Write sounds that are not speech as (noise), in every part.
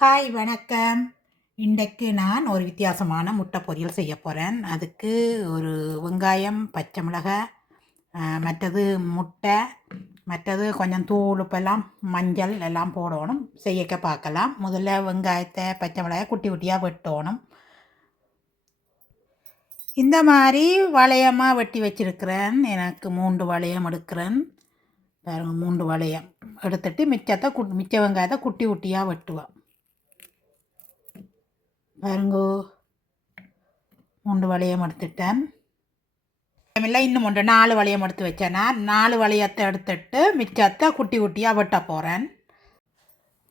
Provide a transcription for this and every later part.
Hi வணக்கம். இன்றைக்கு நான் ஒரு வித்தியாசமான முட்டை பொரியல் செய்ய போகிறேன் அதுக்கு ஒரு வெங்காயம் பச்சை மிளகாய் மற்றது முட்டை மற்றது கொஞ்சம் தூள் உப்பெல்லாம் மஞ்சள் எல்லாம் போடணும். செய்யக்க பார்க்கலாம். முதல்ல வெங்காயத்தை பச்சை மிளகாய் குட்டி குட்டியாக வெட்டணும். இந்த மாதிரி வளையமாக வெட்டி வச்சிருக்கிறேன். எனக்கு மூன்று வளையம் எடுக்கிறேன். பாருங்கள் மூன்று வளையம். எடுத்துட்டு மிச்சத்தை குட் மிச்ச வெங்காயத்தை குட்டி குட்டியாக வெட்டுவேன். பாருங்கோ. மூன்று வளையம் எடுத்துட்டேன். இல்லை இன்னும் ஒன்று நாலு வளையம் எடுத்து வச்சேன்னா நாலு வளையத்தை எடுத்துட்டு மிச்சத்தை குட்டி குட்டியாக வெட்ட போகிறேன்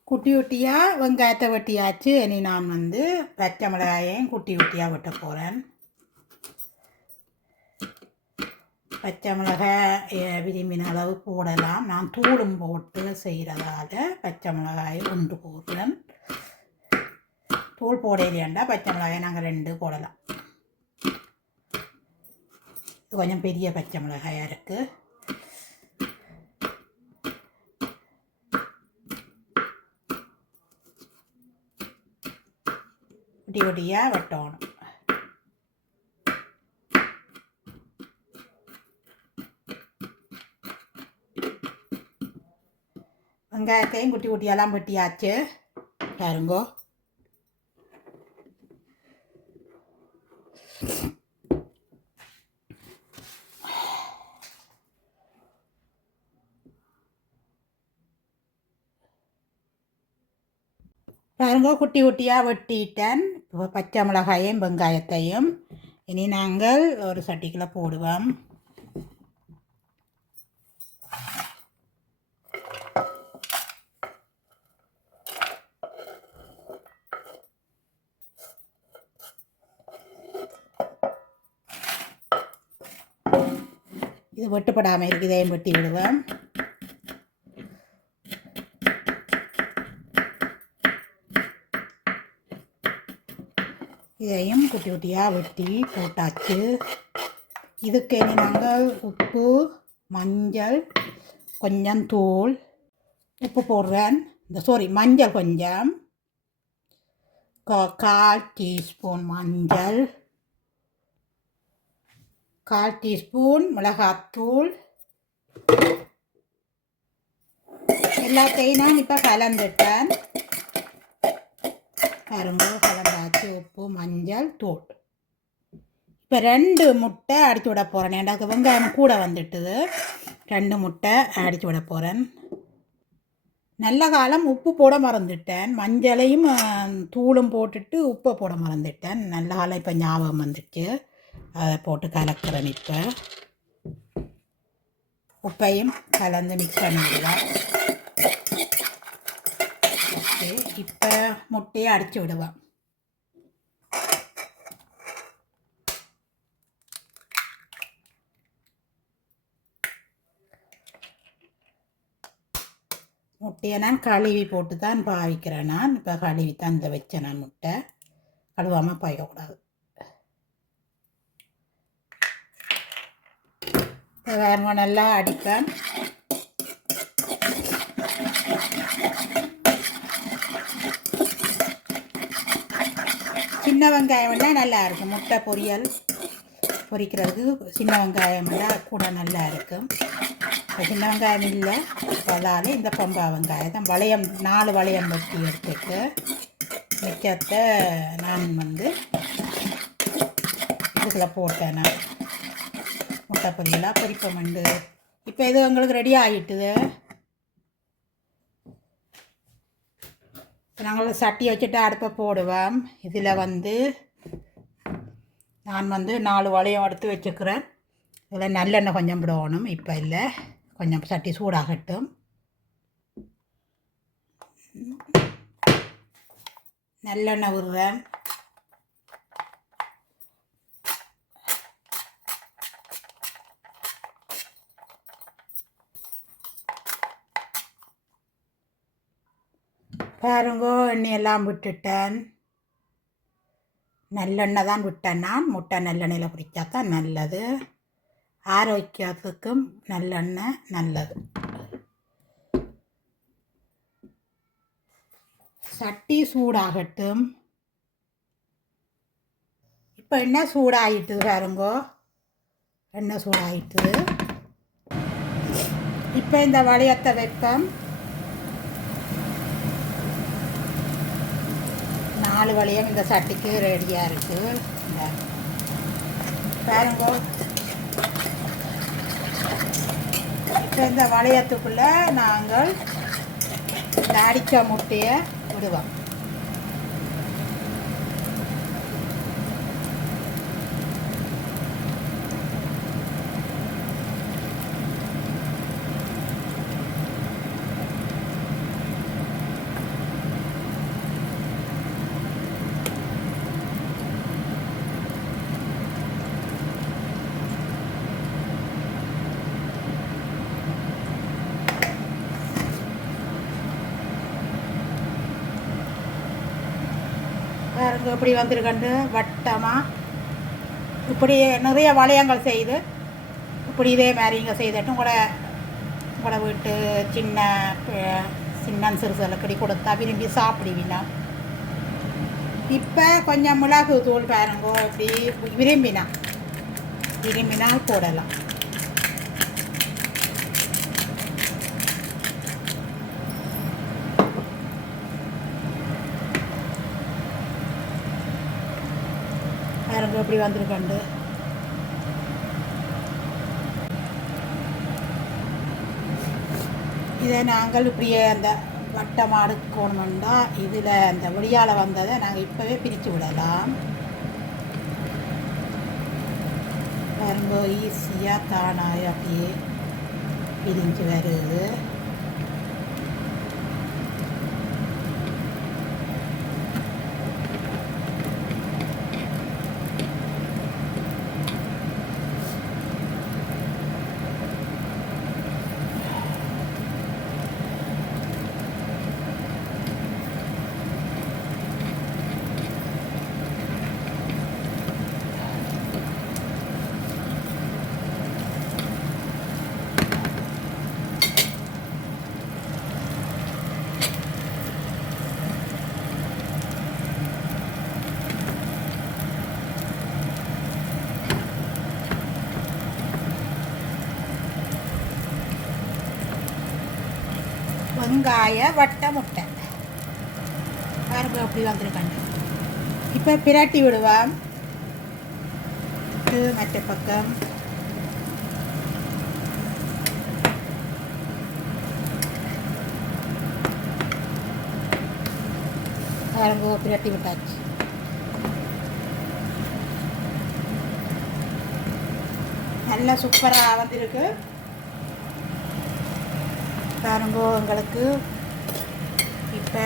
குட்டி குட்டியாக வெங்காயத்தை வெட்டியாச்சு. இனி நான் வந்து பச்சை மிளகாயையும் குட்டி குட்டியாக வெட்ட போகிறேன் பச்சை மிளகாய் விரும்பின அளவு போடலாம். நான் தூளும் போட்டு செய்கிறதால பச்சை மிளகாயை கொண்டு போடுறேன். தூள் போடையிலேண்டா பச்சை மிளகாய் நாங்கள் ரெண்டு போடலாம். இது கொஞ்சம் பெரிய பச்சை மிளகாயாக இருக்குது குட்டி குட்டியாக வெட்டணும். வெங்காயத்தையும் குட்டி குட்டியெல்லாம் வெட்டியாச்சு. பாருங்கோ. பாருங்க குட்டி குட்டியாக வெட்டிட்டேன். பச்சை மிளகாயும் வெங்காயத்தையும். இனி நாங்கள் ஒரு சட்டிக்குள்ள போடுவோம். இது வெட்டுப்படாமல் இருக்கு இதையும் வெட்டி விடுவேன் இதையும் குட்டி குட்டியாக வெட்டி போட்டாச்சு. இதுக்கு இனி நாங்கள் உப்பு மஞ்சள் கொஞ்சம் தூள் உப்பு போடுறேன். இந்த சாரி மஞ்சள் கொஞ்சம். கால் டீஸ்பூன் மஞ்சள். கால் டீஸ்பூன் மிளகாத்தூள். எல்லாத்தையும் நான் இப்போ கலந்துட்டேன். கரும்பு கலந்தாச்சு. உப்பு மஞ்சள் தூள். இப்போ ரெண்டு முட்டை அடித்து விட போகிறேன் எனக்கு வெங்காயம் கூட வந்துட்டுது. ரெண்டு முட்டை அடித்து விட போகிறேன் நல்ல காலம் உப்பு போட மறந்துட்டேன். மஞ்சளையும் தூளும் போட்டுட்டு உப்பை போட மறந்துட்டேன். நல்ல காலம் இப்போ ஞாபகம் வந்துச்சு. அதை போட்டு கலக்கிறேன் இப்போ உப்பையும் கலந்து மிக்ஸ் பண்ணிவிடுவேன் ஓகே இப்போ முட்டையை அடித்து விடுவேன் முட்டையை நான் கழுவி போட்டு தான் பாவிக்கிறேன் நான். இப்போ கழுவி தான் இந்த வச்சேன் நான் முட்டை. கழுவாமல் பாய்க்கக்கூடாது. இதை நல்லா அடிப்பேன் சின்ன வெங்காயம் வந்தால் நல்லா இருக்கும். முட்டை பொரியல் பொரிக்கிறதுக்கு சின்ன வெங்காயம் வந்தால் கூட நல்லா இருக்கும். சின்ன வெங்காயம் இல்லை. அதால் இந்த பொம்பா வெங்காயம் தான். வளையம் நாலு வளையம் வெட்டி எடுத்துட்டு மிச்சத்தை நான் வந்து இதுக்குள்ளே போட்டேன் நான். முட்டை பொரியலாக பொரிப்பமண்டு இப்போ இது உங்களுக்கு ரெடி ஆகிட்டுது. இப்போ நாங்கள் சட்டி வச்சுட்டு அடுப்பை போடுவோம். இதில் வந்து நான் வந்து நாலு வளையம் எடுத்து வச்சுக்கிறேன். இதில் நல்லெண்ணெய் கொஞ்சம் விடணும் இப்போ இல்லை. கொஞ்சம் சட்டி சூடாகட்டும். நல்லெண்ணெய் விடுறேன் பாருங்கோ எண்ணெயெல்லாம் விட்டுட்டேன். நல்லெண்ணெய் தான் விட்டேன் நான். முட்டை நல்லெண்ணெயில் பிடிச்சா தான் நல்லது. ஆரோக்கியத்துக்கும் நல்லெண்ணெய் நல்லது. சட்டி சூடாகட்டும். இப்போ என்ன சூடாகிட்டு பாருங்கோ? எண்ணெய் சூடாகிட்டுது இப்போ இந்த வளையத்தை வைப்போம். நாலு வளையம் இந்த சட்டிக்கு ரெடியாக இருக்குது இந்த பாருங்கோ. இப்போ இந்த வளையத்துக்குள்ளே நாங்கள் இந்த அடித்த முட்டையை விடுவோம். பாருங்க இப்படி வந்திருக்கண்டு வட்டமாக இப்படி நிறைய வளையங்கள் செய்து இப்படி இதே மாதிரி இங்கே செய்துட்டும் கூட கூட வீட்டு சின்ன சின்ன சின்ன சிறுசலுக்கடி கொடுத்தா விரும்பி சாப்பிடுவீனா இப்போ கொஞ்சம் மிளகு தூள் பாருங்கோ இப்படி விரும்பினா விரும்பினா போடலாம். பாருங்க இப்படி வந்திருக்கண்டு. இதை நாங்கள் இப்படியே அந்த வட்டம் அடுக்கணுமெண்டா இதில் அந்த வெளியால் வந்ததை நாங்கள் இப்போவே பிரித்து விடலாம். வரும்போது ஈஸியாக தானாக அப்படியே பிரிஞ்சு வருது. வெங்காய வட்ட முட்டை. பாருங்க அப்படி வந்திருக்காங்க. இப்போ பிரட்டி விடுவோம். இது மற்ற பக்கம். பாருங்க பிரட்டி விட்டாச்சு. நல்லா சூப்பராக வந்திருக்கு. பாருங்க உங்களுக்கு இப்போ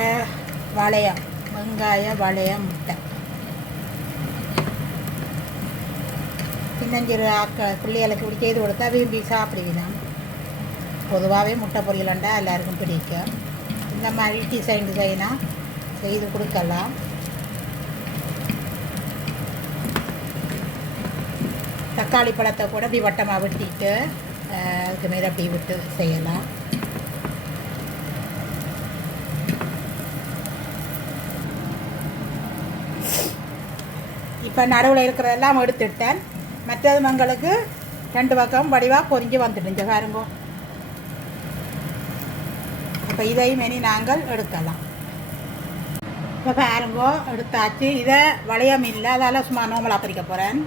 வளையம் வெங்காய வளையம் முட்டை. சின்னஞ்சிறு ஆக்க பிள்ளைகளுக்கு இப்படி செய்து கொடுத்தா விரும்பி சாப்பிடுவீங்க. பொதுவாகவே முட்டை பொரியலண்டா எல்லாருக்கும் பிடிக்கும். இந்த மாதிரி டிசைன் டிசைனாக செய்து கொடுக்கலாம். தக்காளி பழத்தை கூட இப்படி வட்டமாக வெட்டிட்டு அதுக்கு மேலே அப்படி விட்டு செய்யலாம். இப்போ நடுவில் இருக்கிறதெல்லாம் எடுத்துட்டேன். மற்றது மங்களுக்கு ரெண்டு பக்கம் வடிவாக பொறிஞ்சு வந்துடுங்க பாருங்க. இப்போ இதையும் இனி நாங்கள் எடுக்கலாம். இப்போ பாருங்க எடுத்தாச்சு. இதை வளையம் இல்லை அதால் சும்மா நோமலாக பறிக்க போகிறேன்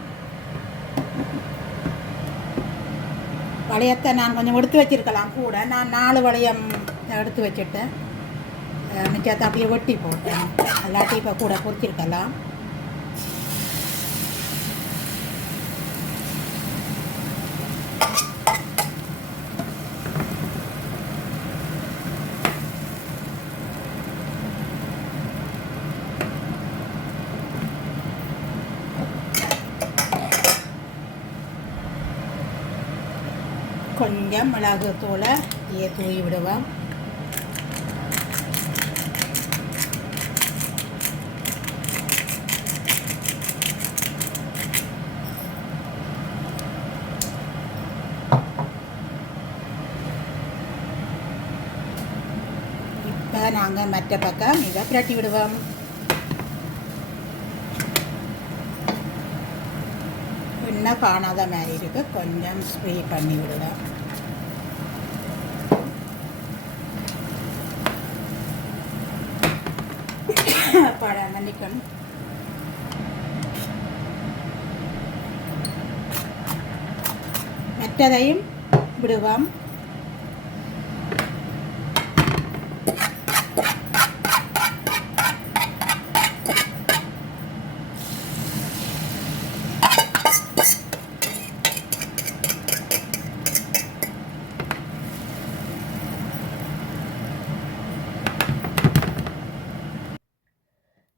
வளையத்தை நான் கொஞ்சம் எடுத்து வச்சிருக்கலாம் கூட. நான் நாலு வளையம் எடுத்து வச்சுட்டேன். மிச்சத்தை அப்படியே வெட்டி போட்டேன். எல்லாத்தையும் இப்போ கூட பொரிச்சிருக்கலாம் கொஞ்சம் மிளகுத்தூளை ஏ தூவி விடுவோம். இப்போ நாங்கள் மற்ற பக்கம் இதை புரட்டி விடுவோம். இன்னும் காணாத மாதிரி இருக்கு கொஞ்சம் ஸ்ப்ரே பண்ணி விடுவேன் (laughs) பழம் மன்னிக்கணும் மற்றதையும் விடுவோம்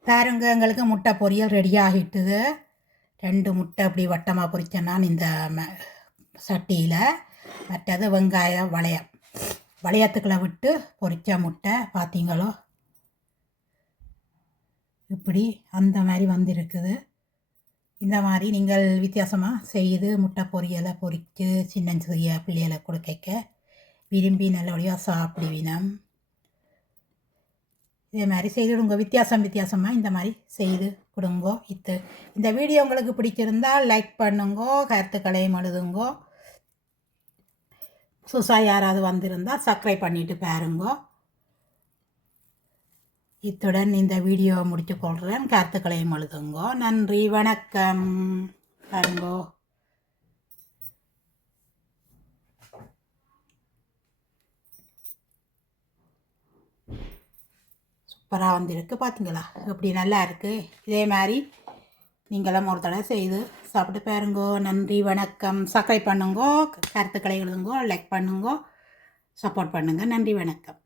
பாருங்க எங்களுக்கு முட்டை பொரியல் ரெடி ஆகிட்டுது. ரெண்டு முட்டை அப்படி வட்டமாக பொரிச்சேன் நான் இந்த ம- சட்டியில். மற்றது வெங்காயம் வளையம் வளையத்துக்குள்ள விட்டு பொரித்த முட்டை பார்த்தீங்களோ இப்படி அந்த மாதிரி வந்திருக்குது. இந்த மாதிரி நீங்கள் வித்தியாசமாக செய்து முட்டை பொரியலை பொரித்து சின்ன சிறிய பிள்ளைகளை கொடுக்க விரும்பி நல்லபடியாக சாப்பிடுவினம். இதே மாதிரி செய்து கொடுங்க வித்தியாசம் வித்தியாசமாக இந்த மாதிரி செய்து கொடுங்கோ இத்து. இந்த வீடியோ உங்களுக்கு பிடிச்சிருந்தால் லைக் பண்ணுங்கோ கருத்துக்களையும் எழுதுங்கோ. சுசா யாராவது வந்திருந்தால் சப்ஸ்கிரைப் பண்ணிட்டு பாருங்கோ. இத்துடன் இந்த வீடியோ முடித்து கொள்கிறேன் கருத்துக்களையும் எழுதுங்கோ. நன்றி வணக்கம். பாருங்கோ. சூப்பராக வந்திருக்கு பார்த்தீங்களா எப்படி நல்லா இருக்குது இதே மாதிரி நீங்களும் ஒரு தடவை செய்து சாப்பிட்டு பாருங்கோ. நன்றி வணக்கம். சப்ஸ்கிரைப் பண்ணுங்கோ. கருத்துக்களை எழுதுங்கோ. லைக் பண்ணுங்கோ. சப்போர்ட் பண்ணுங்க. நன்றி வணக்கம்.